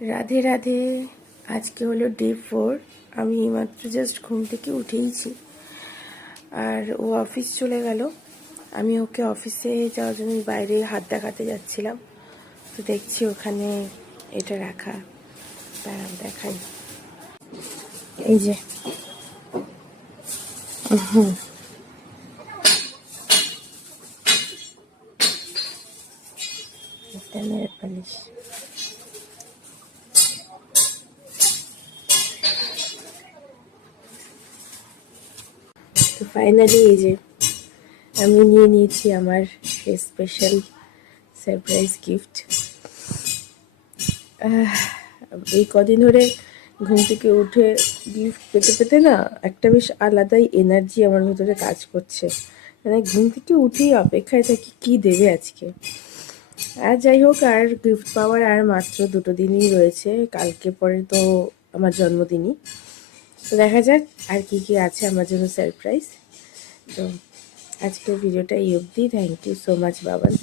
রাধে রাধে। আজকে হলো ডে 4। আমি এইমাত্র জাস্ট ঘুম থেকে উঠেইছি, আর ও অফিস চলে গেল। আমি ওকে অফিসে যাওয়ার জন্য বাইরে হাত দেখাতে যাচ্ছিলাম, তো দেখছি ওখানে এটা রাখা। দাঁড়াও দেখাই, এই যে একটা নেল পালিশ। তো ফাইনালি এই যে আমি নিয়ে নিয়েছি আমার স্পেশাল সারপ্রাইজ গিফট। এই কদিন ধরে ঘুম থেকে উঠে গিফট পেতে পেতে না একটা বেশ আলাদাই এনার্জি আমার ভিতরে কাজ করছে। মানে ঘুম থেকে উঠেই অপেক্ষায় থাকি কি দেবে আজকে। আর যাই হোক, আর গিফট পাওয়ার আর মাত্র 2 দিনই রয়েছে, কালকে পরে তো আমার জন্মদিনই। তো দেখা যাক আর কি কি আছে আমার জন্য সারপ্রাইজ। তো আজকের ভিডিওটা এই অবধি। Thank you so much Baban.